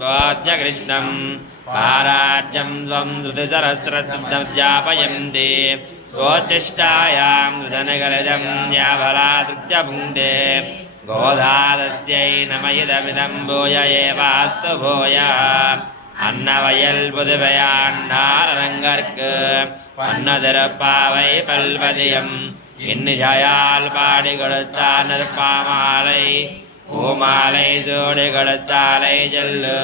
कृष्णं पाराज्यं स्वं धृतसहस्रशब्दव्यापयन्ति स्वोच्छिष्टायां हृदनगलितं याबलादृत्य भुङ्क्ते गोधादस्यै नम इदमिदं भूय एवास्तु भूय அன்னவயல் புதுவையாண்டாரங்கற்கு பன்னதிருப்பாவை பல்வதியம் இன்னிசையால் பாடி கொடுத்தான் பாமாலை பூமாலை சூடி கொடுத்தாலை செல்லு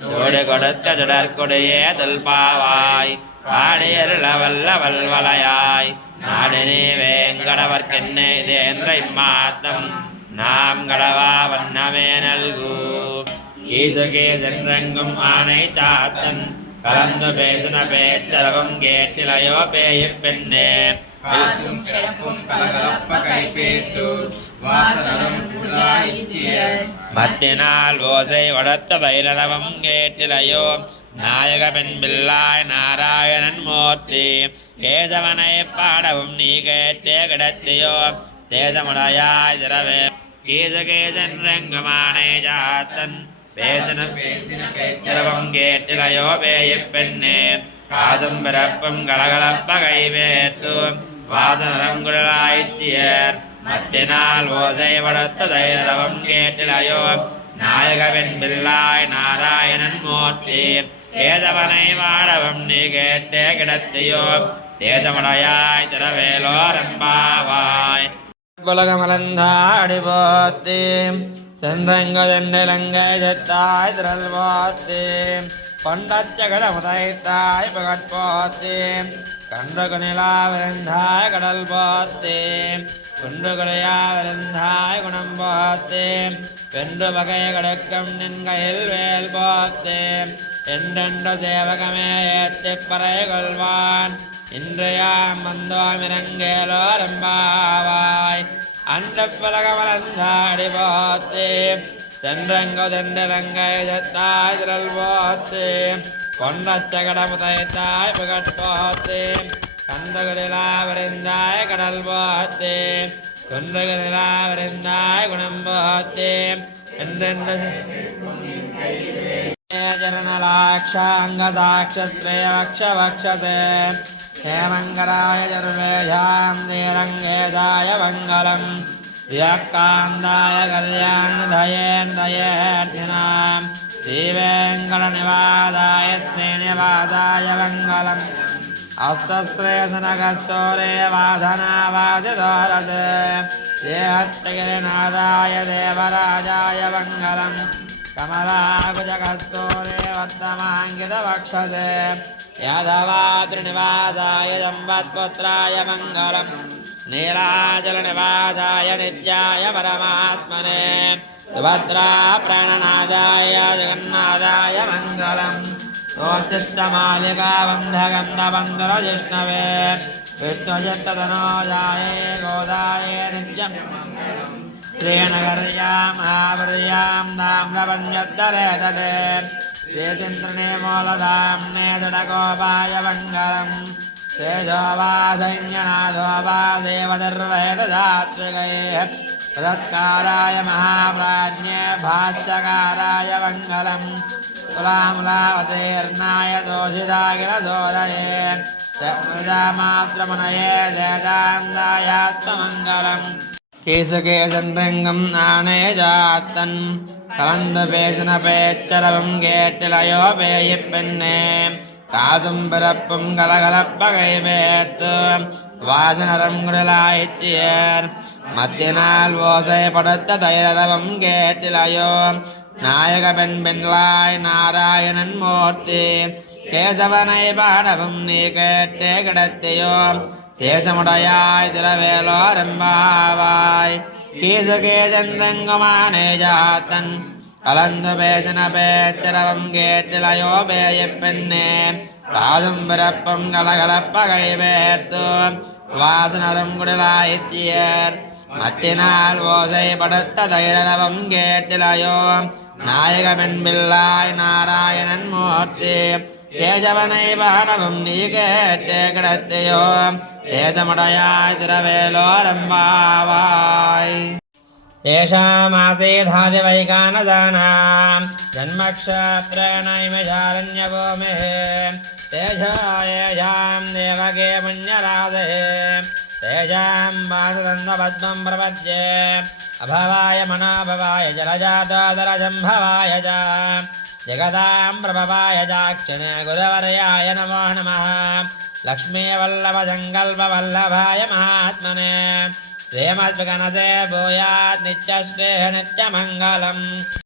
சூடி கொடுத்த சுடற்குடியே தொல்பாவாய் பாடியருள வல்ல வல்வலையாய் நாடினே வேங்கடவர்க்கென்ன இதேன்ற இம்மாத்தம் நாம் கடவா வண்ணமே நல்கு ஈசகே சென்றெங்கும் ஆனை சாத்தன் கலந்து பேசின பேச்சரவும் கேட்டிலையோ பேய பெண்ணே மத்தினால் ஓசை வடத்த பைரவம் கேட்டிலையோ நாயக பெண் பிள்ளாய் நாராயணன் மூர்த்தி கேசவனை பாடவும் நீ கேட்டே கிடத்தியோ தேசமுடையாய் திரவே கேசகேசென்றெங்குமானை சாத்தன் பேசின பேச்சரவம் கேட்டிலையோ பேய பெண்ணே காசும் பிறப்பும் கலகலப்ப கைவேத்து வாசனரங்குழலாய்ச்சியர் மத்தினால் ஓசை வடத்த தைரவம் கேட்டிலையோ நாயகவென் பிள்ளாய் நாராயணன் மூர்த்தி கேசவனை வாழவும் நீ கேட்டே கிடத்தியோ தேசமுடையாய் திரவேலோரம்பாவாய் புலகமலந்தாடி போத்தி சென்றங்கதெண்டிலங்கை செத்தாய் திரள் போத்தி கொண்டச்சகட முதைத்தாய் பகட்போத்தி கன்றுகு நிலாவிருந்தாய் கடல் போத்தி குன்றுகுடையாவிருந்தாய் குணம் போத்தி வென்று வகை கடக்கும் நின்கையில் வேல் போத்தி என்றென்று சேவகமே ஏற்றிப் பறை கொள்வான் இன்றையாம் வந்தோம் இறங்கேலோரம்பாவாய் அந்த புலகமலந்தாடி போத்தி சென்றங்கதெண்டிலங்கை செத்தாய் திரள் போத்தி கொண்டச்சகட முதைத்தாய் புகட் போத்தி கன்றுகுடிலாவிருந்தாய் கடல் போத்தி குன்றுகுடிலாவிருந்தாய் குணம் போத்தி என்றென்று चरणलाक्षाङ्गदाक्षस्त्रेयक्षवक्षसे हेमङ्गराय चर्वेषां नीरङ्गेशाय मङ्गलम् यक्कान्दाय कल्याणदयेन्दयेऽर्थिनां श्रीवेङ्कटनिवासाय श्रीनिवासाय मङ्गलम् अस्तश्रेयसनगस्तोरे वाधनावादिदोरते देहत्यगिरिनाथाय देवराजाय मङ्गलम् कमलाकुजकस्तूरे वर्तमाङ्गितवक्षसे यादवातृनिवासाय सम्पत्पुत्राय मङ्गलम् नीलाचलनिवासाय नित्याय परमात्मने सुभद्रा प्रणनादाय जगन्नाथाय मङ्गलम् सोऽचिष्टमालिकाबन्धगन्धबन्धुरजिष्णवे विष्णुचित्ततनोजाय गोदाय नित्यम् श्रीनगर्यां महावर्यां नाम्नपञ्चत्तरेतते श्रीचन्द्रने मूलधाम्ने दृढकोपाय मङ्गलम् तेजोवासञ्जनाथो वा देवदर्वेदधात्रिकैः तत्काराय महाप्राज्ञे भाष्यकाराय मङ्गलम् तुलामुलावतीर्णाय दोषिताखिलदोदये चक्रुजामात्रमुनये जयदान्दायात्ममङ्गलम् கேசகேசன்றங்கம் நானே ஜாத்தன் கலந்து பேசின பேச்சரவும் கேட்டிலையோ பேய பெண்ணே காசும் பிறப்பும் கலகலப்பகை பேர்த்து வாசனரம் குடலாய்ச்சியர் மத்தினால் ஓசை படுத்த தைரவம் கேட்டிலையோ நாயக பெண் பெண்லாய் நாராயணன் மூர்த்தி கேசவனை பாடவும் நீ கேட்டே கிடத்தியோ தேசமுடையாய் திரவேலோரம்பாவாய் கேசகேசன்றங்குமானே ஜாத்தன் கலந்து பேசின பேச்சரவம் கேட்டிலையோ பேய பெண்ணே காதும் பிறப்பும் கலகலப்பகை பேர்த்து வாசனரும் குடலாய்த்தியர் மத்தினால் ஓசை படுத்த தைரவம் கேட்டிலையோ நாயக பெண் பிள்ளாய் நாராயணன் மூர்த்தி கேசவனை பாடவும் நீ கேட்டே கிடத்தியோ தேசமுடையாய் திரவேலோரம்பாவாய் येषामासेधादिवैकानदानां जन्मक्षत्रेण इमशारण्यवो मे तेषा येषां देवके पुण्यराधे तेषां वासुतन्वपद्मं प्रपद्ये अभवाय मनोभवाय जलजातोदरजम्भवाय च जगतां प्रभवाय चाक्षिणे गुरुवर्याय नमो नमः लक्ष्मीवल्लभसङ्कल्पवल्लभाय महात्मने श्रीमद्गणते भूयात् नित्यश्रेः नित्यमङ्गलम्।